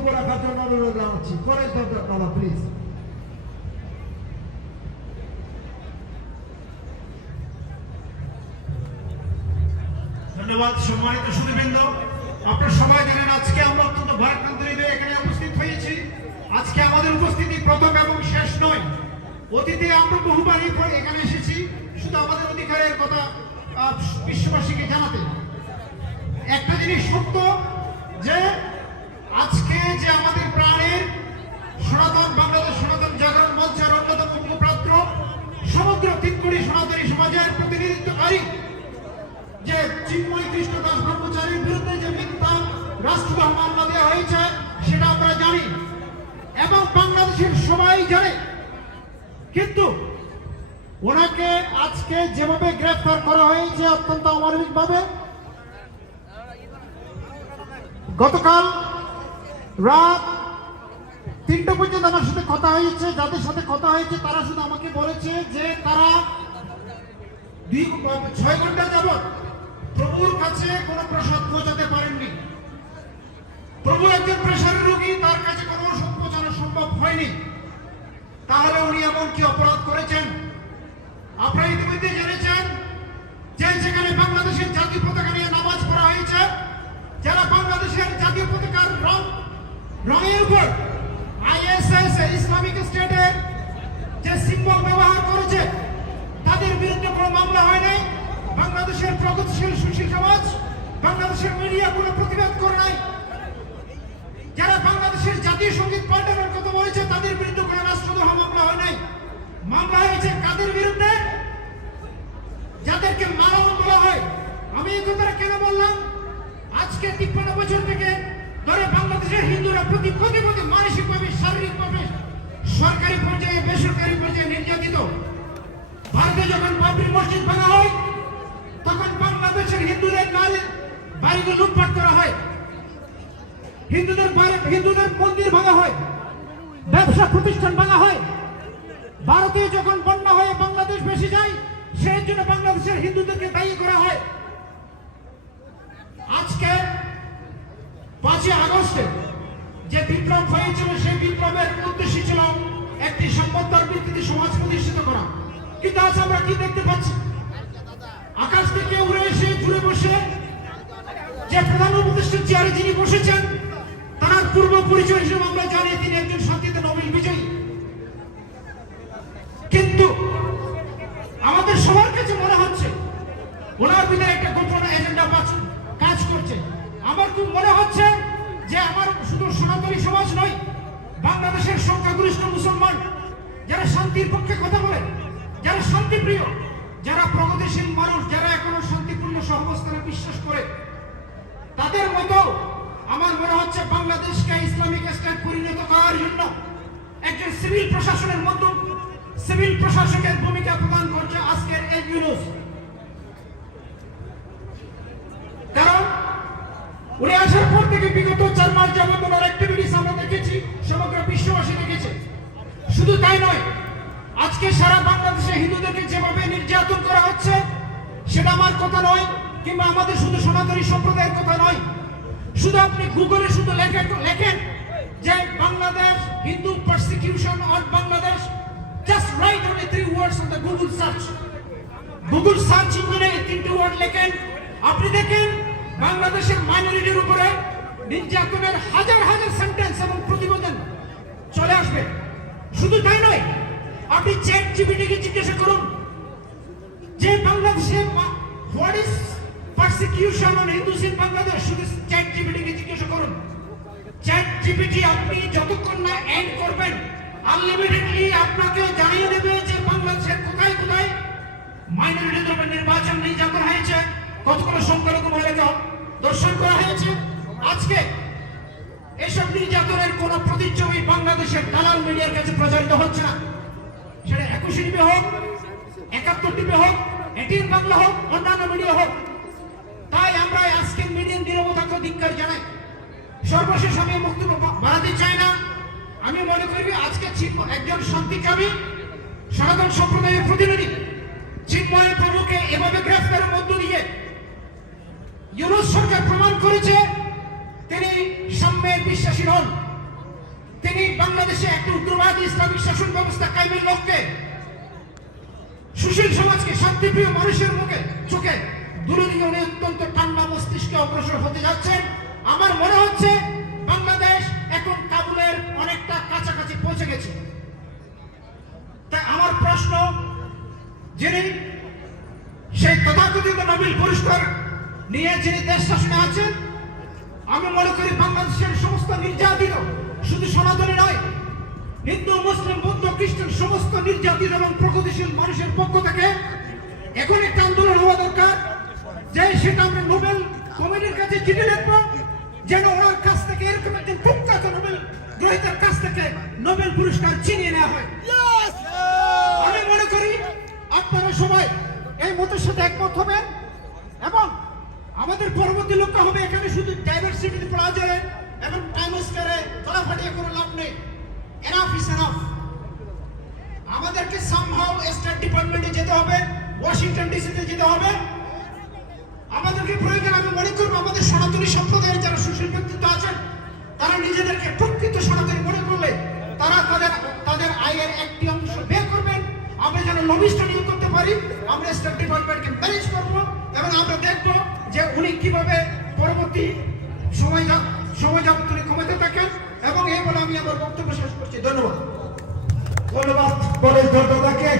বক্তব্য রাখার জন্য অনুরোধ জানাচ্ছি। ফরেজ বাবা প্লিজ ধন্যবাদ সম্মানিত সুদীবৃন্দ আপনারা সবাই জানেন আজকে আমরা অত্যন্ত ভারাক্রান্ত হৃদয়ে এখানে উপস্থিত হয়েছি। আজকে আমাদের উপস্থিতি প্রথম এবং শেষ নয়। অতীতে আমরা বহুবার এখানে এসেছি। শুধু আমাদের অধিকারের কথা বিশ্ববাসীকে জানাতে। একটা জিনিস সত্য যে আজকে যে আমাদের প্রাণের সনাতন বাংলাদেশ, সনাতন জাগরণ মঞ্চের অন্যতম মুখপাত্র, সমগ্র তিন কোটি সনাতনী সমাজের প্রতিনিধিত্বকারী যে চিন্ময় কৃষ্ণ দাস ব্রহ্মচারীর বিরুদ্ধে যে মিথ্যা রাষ্ট্রদ্রোহ মামলা দেওয়া হয়েছে, সেটা আমরা জানি। এবং বাংলাদেশের সবাই জানে। কিন্তু ওনাকে আজকে যেভাবে গ্রেফতার করা হয়েছে অত্যন্ত অমানবিক ভাবে গতকাল রাত তিনটা পর্যন্ত আমার সাথে কথা হয়েছে, যাদের সাথে কথা হয়েছে তারা শুধু আমাকে বলেছে যে তারা ছয় ঘণ্টা যাবৎ প্রভুর কাছে কোনো প্রসাদ পৌঁছাতে পারেননি। প্রভু একজন প্রেশারের রোগী, তার কাছে কোনো ওষুধ পৌঁছানো সম্ভব হয়নি। তাহলে উনি এমন কি অপরাধ করেছেন? আপনারা ইতিমধ্যে জেনেছেন যে সেখানে বাংলাদেশের জাতীয় পতাকা নিয়ে নামাজ পড়া হয়েছে যারা বাংলাদেশের জাতীয় পতাকার রং রঙের উপর আইএসএস ইসলামিক স্টেটের যে সিম্বল ব্যবহার করেছে তাদের বিরুদ্ধে কোনো মামলা হয় নাই বাংলাদেশের প্রগতিশীল সুশীল সমাজ বাংলাদেশের মিডিয়া কোনো প্রতিবাদ করে নাই। যারা বাংলাদেশের জাতীয় সংগীত পাল্টানোর কথা বলেছে, তাদের বিরুদ্ধে কোনো রাষ্ট্রদ্রোহ মামলা হয় নাই। মামলা হয়েছে কাদের বিরুদ্ধে? যাদেরকে মারানো বলা হয়। আমি এই কথাটা কেন বললাম? আজকে তিপ্পান্ন বছর থেকে ধরে বাংলাদেশের হিন্দুরা প্রতি প্রতি প্রতি মানসিকভাবে, শারীরিকভাবে সরকারি পর্যায়ে, বেসরকারি পর্যায়ে নির্যাতিত। ভারতে যখন বাবরি মসজিদ ভাঙা হয়, তখন বাংলাদেশের হিন্দুদের নারী বাড়িগুলো লুটপাট করা হয়। হিন্দুদের হিন্দুদের মন্দির ভাঙা হয়। ব্যবসা প্রতিষ্ঠান ভাঙা হয়। ভারতীয় যখন বন্যা হয়ে বাংলাদেশ বেশি যায়, সেই জন্য বাংলাদেশের হিন্দুদেরকে দায়ী করা হয়। আজকে পাঁচই আগস্টে যে বিপ্লব হয়েছিল, সেই বিপ্লবের উদ্দেশ্য ছিল একটি সম্পত্তার ভিত্তিতে সমাজ প্রতিষ্ঠিত করা। কিন্তু আজ আমরা কি দেখতে পাচ্ছি? আকাশ থেকে উড়ে এসে জুড়ে বসে চেয়ারে যিনি বসেছেন, তার পূর্ব পরিচয় হিসেবে আমরা জানি তিনি একজন শান্তিতে নোবেল বিজয়ী। কিন্তু আমাদের সবার কাছে মনে হচ্ছে, ওনার ভিতরে একটা গোপন এজেন্ডা কাজ করছে। আমার খুব মনে হচ্ছে যে আমার শুধু সনাতনী সমাজ নয়, বাংলাদেশের সংখ্যাগরিষ্ঠ মুসলমান, যারা শান্তির পক্ষে কথা বলে, যারা শান্তিপ্রিয়, যারা প্রগতিশীল মানুষ, যারা এখনও শান্তিপূর্ণ সহাবস্থানে বিশ্বাস করে তাদের মতো, আমার মনে হচ্ছে বাংলাদেশকে ইসলামিক স্টেট পরিণত করার জন্য একজন সিভিল প্রশাসনের মতো সিভিল প্রশাসকের ভূমিকা প্রদান করছে আজকের এই ইউনুস। কারণ উনি আসার পর থেকে বিগত চার মাস যাবত ওনার অ্যাক্টিভিটিস আমরা দেখেছি, সমগ্র বিশ্ববাসী দেখেছে। শুধু তাই নয়, আজকে সারা বাংলাদেশে হিন্দুদেরকে যেভাবে নির্যাতন করা হচ্ছে, সেটা আমার কথা নয় কিংবা আমাদের শুধু সনাতনী সম্প্রদায়ের কথা নয়, শুধু আপনি গুগলে শুধু লেখেন লেখেন যে Bangladesh, Hindu persecution of Bangladesh just write only three words on the Google search Google search ইঞ্জিনে এই তিনটি ওয়ার্ড লেখেন। আপনি দেখেন, বাংলাদেশের মাইনরিটির উপরে নির্যাতনের হাজার হাজার সেন্টেন্স এবং প্রতিবেদন চলে আসবে। শুধু তাই নয়, আপনি চ্যাট জিপিটিকে জিজ্ঞাসা করুন, যে বাংলাদেশে what is persecution on Hindus in Bangladesh শুধু চ্যাট জিপিটিকে জিজ্ঞাসা করুন। চ্যাট জিপিটি আপনি যতক্ষণ না এন্ড করবেন আনলিমিটেডলি আপনাকে জানিয়ে দেবে যে বাংলাদেশের কোথায় কোথায় মাইনরিটিদের উপর নির্বাচন নির্যাতন হয়েছে, কতগুলো সংখ্যালঘু মহিলাকে দর্শন করা হয়েছে। আজকে এসব নির্যাতনের কোন প্রতিচ্ছবি বাংলাদেশের দালাল মিডিয়ার কাছে প্রচারিত হচ্ছে না। সেটা একুশে টিভি হোক, একাত্তর টিভি হোক, এটিএন বাংলা হোক, অন্যান্য মিডিয়া হোক তাই আমরা আজকে মিডিয়ার নিরবতাকে ধিক্কার জানাই। সর্বশেষ আমি বক্তব্য বাড়াতে চাই না। আমি মনে করি আজকে একজন শান্তিকামী, সনাতন সম্প্রদায়ের প্রতিনিধি চিন্ময় প্রভুকে এভাবে গ্রেফতারের মধ্য দিয়ে ইউরোপ সরকার প্রমাণ করেছে, তিনি সাম্যের বিশ্বাসী নন। তিনি বাংলাদেশে একটি উগ্রবাদী ইসলামিক শাসন ব্যবস্থা কায়েমের লক্ষ্যে সুশীল সমাজকে শান্তিপ্রিয় মানুষের মুখে চোখে দুর্নীতি অত্যন্ত ঠান্ডা মস্তিষ্কে অগ্রসর হতে যাচ্ছেন। আমার মনে হচ্ছে বাংলাদেশ এখন কাবুলের অনেকটা কাছাকাছি পৌঁছে গেছে। তাই আমার প্রশ্ন, যিনি সেই তথাকথিত নোবেল পুরস্কার নিয়ে যিনি দেশ শাসনে আছেন, আমি মনে করি বাংলাদেশের সমস্ত নির্যাতিত শুধু সনাতনী নয়, হিন্দু, মুসলিম, বৌদ্ধ, খ্রিস্টান সমস্ত নির্যাতিত এবং প্রগতিশীল মানুষের পক্ষ থেকে এখন একটা আন্দোলন হওয়া দরকার। যে সেটা আমরা নোবেল কমিটির কাছে চিঠি লিখব যেন ওনার কাছ থেকে এরকম একজন কুখ্যাত নোবেল গ্রহীতার কাছ থেকে নোবেল পুরস্কার ছিনিয়ে নেওয়া হয়। আমি মনে করি আপনারা সবাই এই মতের সাথে একমত হবেন এবং আমাদের পরবর্তী লক্ষ্য হবে এখানে শুধু ডাইভার্সিটি পড়া যায় এবং টাইম স্কয়ারে ফাটাফাটি করে লাভ নেই। এনাফ ইজ এনাফ আমাদেরকে সামহাও স্টেট ডিপার্টমেন্টে যেতে হবে ওয়াশিংটন ডিসিতে যেতে হবে। আমাদেরকে প্রয়োজন, আমি মনে করব আমাদের সনাতনী সম্প্রদায়ের যারা সুশীল ব্যক্তিত্ব আছেন, তারা নিজেদেরকে প্রকৃত সনাতনী মনে করলে তারা তাদের তাদের আয়ের একটি অংশ বের করবেন। আমরা যেন লবিস্ট নিয়োগ করতে পারি, আমরা স্টেট ডিপার্টমেন্টকে ম্যানেজ করব এবং আমরা দেখব যে উনি কীভাবে পরবর্তী সময় সময় যাবত উনি কমাতে থাকেন এবং এই বলে আমি আমার বক্তব্য শেষ করছি। ধন্যবাদ। ধন্যবাদ। কলেজ দাদাকে